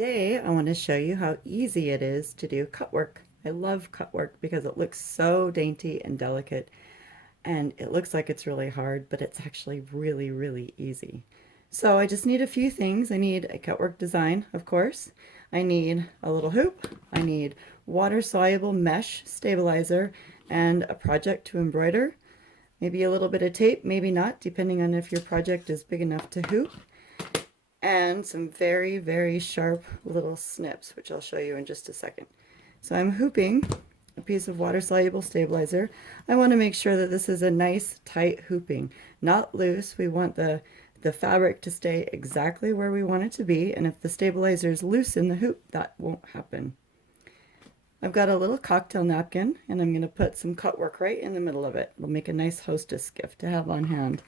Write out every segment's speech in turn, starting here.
Today I want to show you how easy it is to do cut work. I love cut work because it looks so dainty and delicate, and it looks like it's really hard, but it's actually really easy. So I just need a few things. I need a cut work design, of course. I need a little hoop. I need water soluble mesh stabilizer and a project to embroider. Maybe a little bit of tape, maybe not, depending on if your project is big enough to hoop, and some very sharp little snips, which I'll show you in just a second. So I'm hooping a piece of water soluble stabilizer. I want to make sure that this is a nice tight hooping, not loose. We want the fabric to stay exactly where we want it to be, and if the stabilizer is loose in the hoop, that won't happen. I've got a little cocktail napkin, and I'm going to put some cut work right in the middle of it. It'll make a nice hostess gift to have on hand.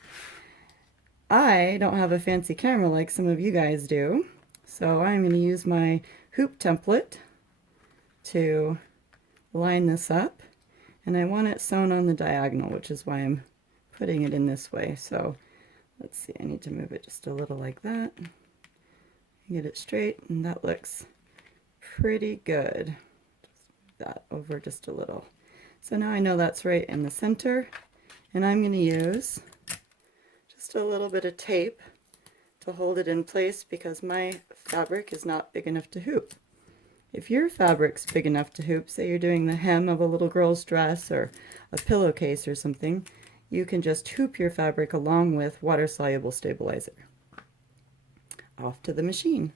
I don't have a fancy camera like some of you guys do, so I'm going to use my hoop template to line this up, and I want it sewn on the diagonal, which is why I'm putting it in this way. So let's see, I need to move it just a little like that, get it straight, and that looks pretty good. Just move that over just a little. So now I know that's right in the center, and I'm going to use just a little bit of tape to hold it in place because my fabric is not big enough to hoop. If your fabric's big enough to hoop, say you're doing the hem of a little girl's dress or a pillowcase or something, you can just hoop your fabric along with water-soluble stabilizer. Off to the machine.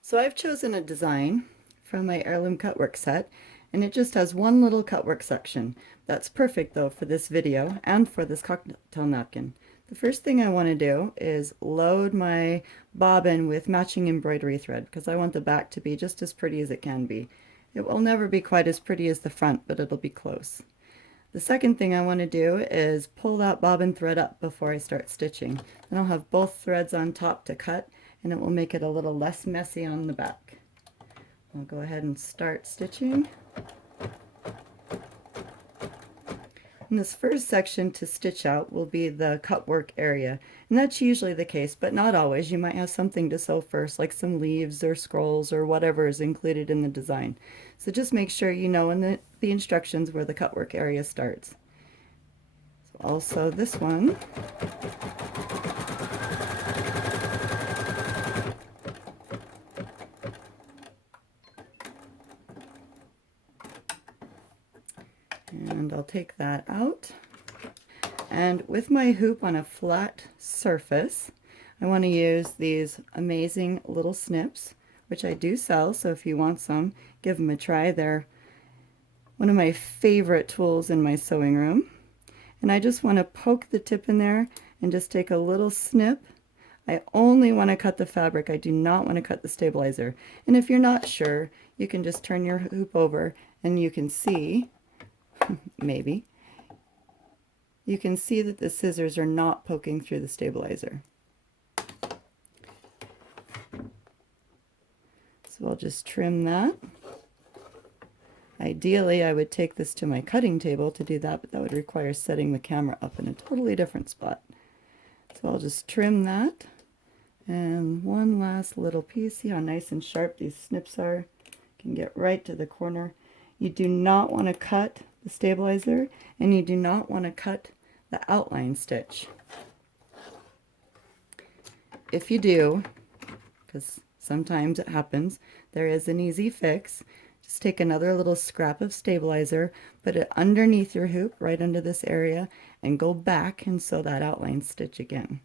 So I've chosen a design from my heirloom cutwork set, and it just has one little cutwork section. That's perfect though for this video and for this cocktail napkin. The first thing I want to do is load my bobbin with matching embroidery thread because I want the back to be just as pretty as it can be. It will never be quite as pretty as the front, but it'll be close. The second thing I want to do is pull that bobbin thread up before I start stitching. Then I'll have both threads on top to cut, and it will make it a little less messy on the back. I'll go ahead and start stitching. And this first section to stitch out will be the cut work area, and that's usually the case, but not always. You might have something to sew first, like some leaves or scrolls or whatever is included in the design. So just make sure you know in the instructions where the cut work area starts. So I'll sew this one. And I'll take that out. And with my hoop on a flat surface, I want to use these amazing little snips, which I do sell, so if you want some, give them a try. They're one of my favorite tools in my sewing room. And I just want to poke the tip in there and just take a little snip. I only want to cut the fabric. I do not want to cut the stabilizer. And if you're not sure, you can just turn your hoop over and you can see, maybe, you can see that the scissors are not poking through the stabilizer. So I'll just trim that. Ideally, I would take this to my cutting table to do that, but that would require setting the camera up in a totally different spot. So I'll just trim that. And one last little piece. See how nice and sharp these snips are? Can get right to the corner. You do not want to cut the stabilizer, and you do not want to cut the outline stitch. If you do, because sometimes it happens, there is an easy fix. Just take another little scrap of stabilizer, put it underneath your hoop, right under this area, and go back and sew that outline stitch again.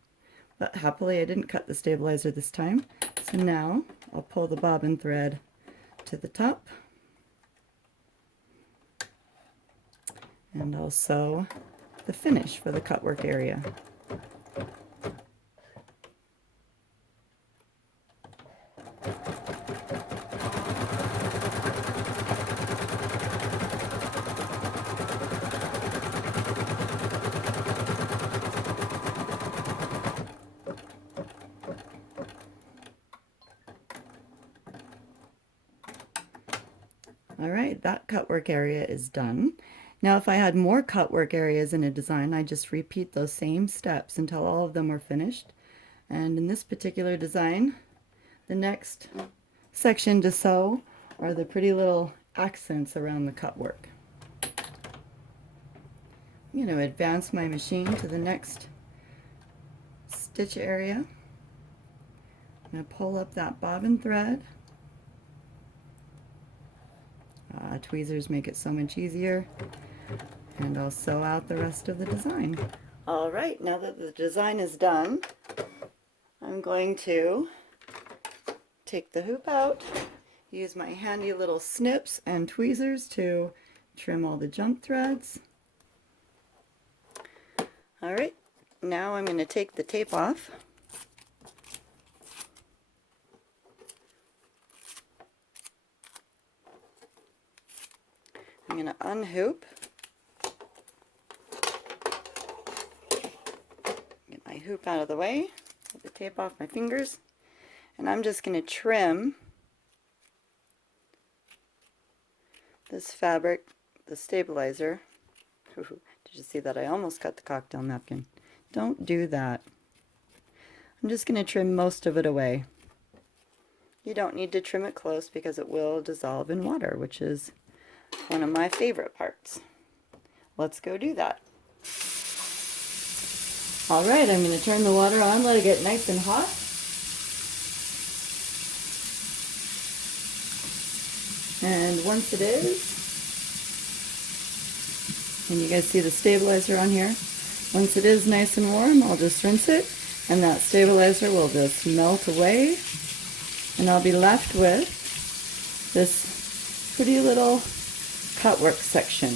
But happily I didn't cut the stabilizer this time, so now I'll pull the bobbin thread to the top, and I'll sew the finish for the cut work area. All right, that cut work area is done. Now if I had more cut work areas in a design, I just repeat those same steps until all of them are finished. And in this particular design, The next section to sew are the pretty little accents around the cut work. I'm going to advance my machine to the next stitch area. I'm going to pull up that bobbin thread. Tweezers make it so much easier. And I'll sew out the rest of the design. Alright, now that the design is done, I'm going to take the hoop out, use my handy little snips and tweezers to trim all the jump threads. Alright, now I'm going to take the tape off. I'm going to unhoop. Get my hoop out of the way, get the tape off my fingers, and I'm just going to trim this fabric, the stabilizer. Did you see that? I almost cut the cocktail napkin. Don't do that. I'm just going to trim most of it away. You don't need to trim it close because it will dissolve in water, which is one of my favorite parts. Let's go do that. Alright, I'm going to turn the water on, let it get nice and hot. And once it is, and you guys see the stabilizer on here, once it is nice and warm, I'll just rinse it, and that stabilizer will just melt away, and I'll be left with this pretty little cutwork section.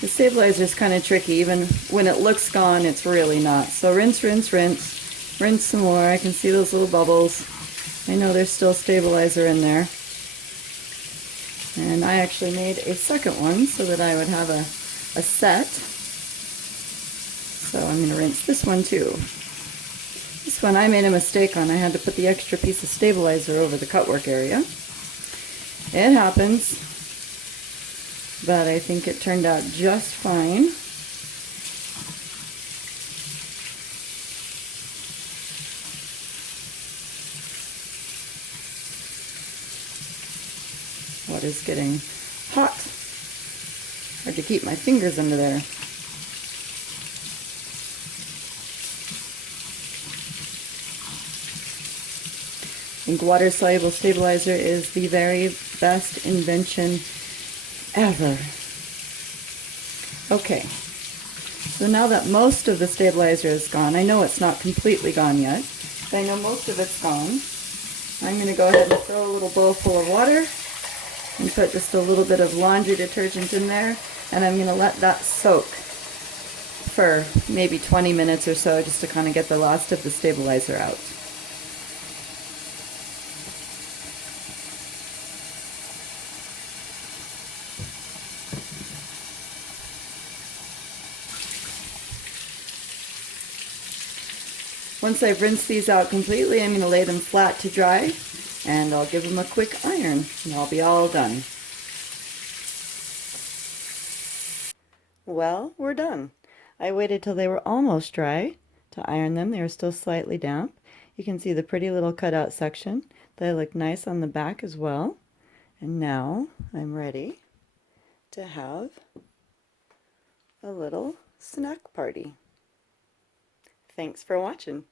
The stabilizer is kind of tricky. Even when it looks gone, it's really not. So rinse, rinse, rinse, rinse some more. I can see those little bubbles. I know there's still stabilizer in there. And I actually made a second one so that I would have a set. So I'm going to rinse this one too. This one I made a mistake on. I had to put the extra piece of stabilizer over the cutwork area. It happens, but I think it turned out just fine. Water's getting hot. Hard to keep my fingers under there. I think water-soluble stabilizer is the very best invention ever. Okay, so now that most of the stabilizer is gone, I know it's not completely gone yet, but I know most of it's gone. I'm going to go ahead and throw a little bowl full of water and put just a little bit of laundry detergent in there, and I'm going to let that soak for maybe 20 minutes or so just to kind of get the last of the stabilizer out. Once I've rinsed these out completely, I'm going to lay them flat to dry, and I'll give them a quick iron, and I'll be all done. Well, we're done. I waited till they were almost dry to iron them. They were still slightly damp. You can see the pretty little cutout section. They look nice on the back as well. And now I'm ready to have a little snack party. Thanks for watching.